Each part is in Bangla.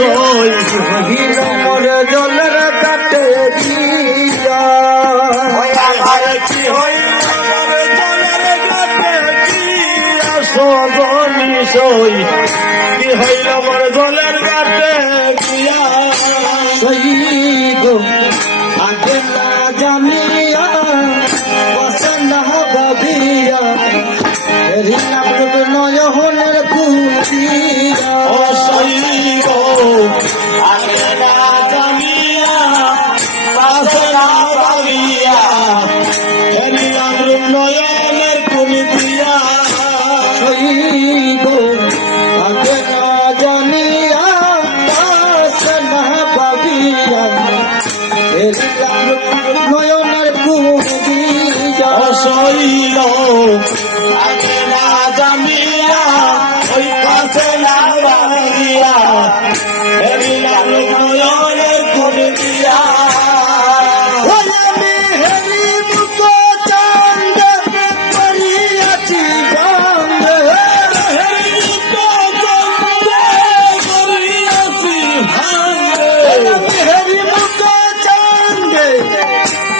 সই হইল মোর জলের কাটে দিয়া কি হইল মোর জলের কাটে দিয়া সজনী সই কি হইল মোর জলের কাটে দিয়া সই গো আগে না জানিয়া বসে না ভাবিয়া নয়নের কুটিয়া সই গো আগে না জানিয়া বসে না ভাবিয়া নয়নের কুটিয়া সই গো আগে না জানিয়া বসে না ভাবিয়া নয়নের কুটিয়া সইল আগে না জানিয়া ওই কাছে না বাগিয়া নয়নের কুটিয়া আমি হেরি মুখ চান্দ করিয়াছি বন্ধ হেরি মুখ চান্দ করিয়াছি আমি হেরি মুখ চান্দ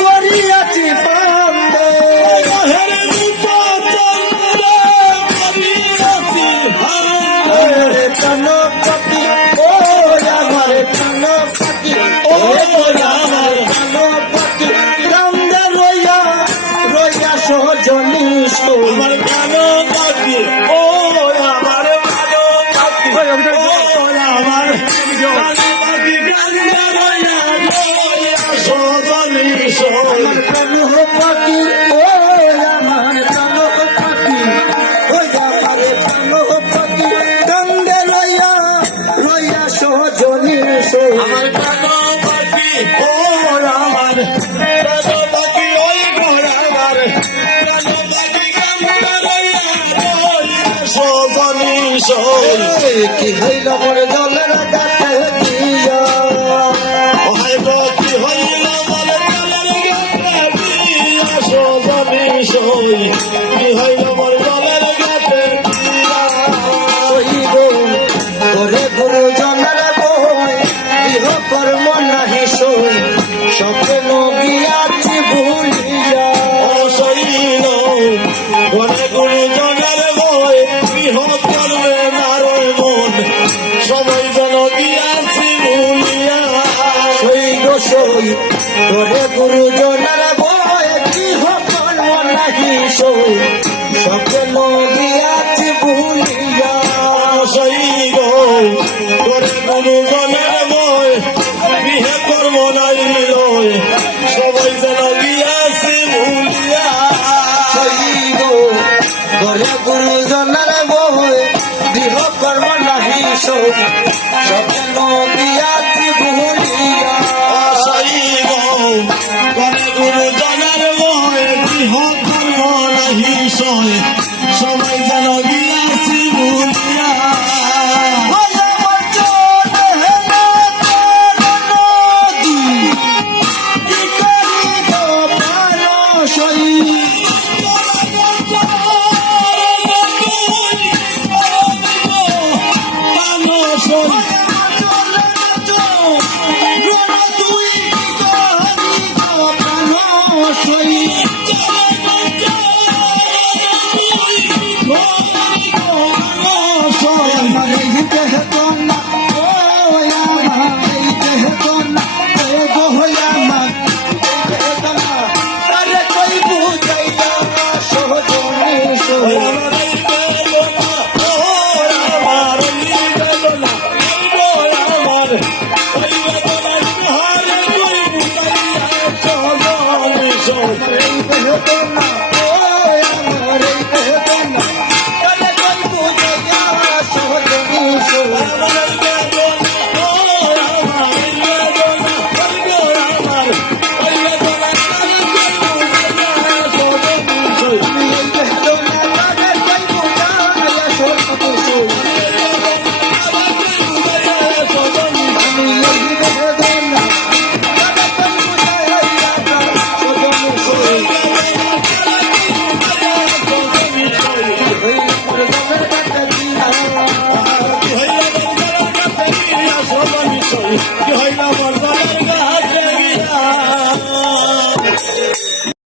করিয়াছি বন্ধ হেরি মুখ চান্দ করিয়াছি প্রাণপতি ও আমার প্রাণপতি ও আমার প্রাণপতি রামদা রইয়া রইয়া সজনী আমার প্রাণপতি ও আমার প্রাণপতি ও আমার প্রাণপতি রামদা রইয়া রইয়া সজনী আমার প্রাণপতি ও আমার প্রাণপতি ও আমার প্রাণপতি রামদা রইয়া রইয়া সজনী আমার প্রাণপতি ও আমার প্রাণপতি ওই ঘোড়াবার প্রাণপতি রামদা রইয়া রইয়া সজনী কি হইল মোর জলের কাছে দিয়া কি হইল মোর জলের কাছে দিয়া সজনী কি হইল মোর জলের কাছে দিয়া ওই গো ওরে গুরু জনের বই ইহ কর্ম নাহি সই স্বপ্ন গিয়াছি ভুলিয়া সইল ওরে গুরু জনের বই ইহ করবে নারয় মন সবাই যেন গিয়াছি ভুলিয়া সই গো সই ওরে গুরু জনের বই ইহ কর্ম নাহি সই স্বপ্ন গিয়াছি ভুলিয়া সই গো ওরে গুরু জনের বই ইহ কর্ম নাহি লয় সবাই যেন গিয়াছি ভুলিয়া সই গো ওরে গুরু জনের বই ইহ কর্ম নাহি সই স্বপ্ন গিয়াছি ভুলিয়া সই গো ওরে গুরু জনের বই ইহ কর্ম নাহি সই সবাই যেন গিয়াছি ভুলিয়া সই কি হইল আমার জলের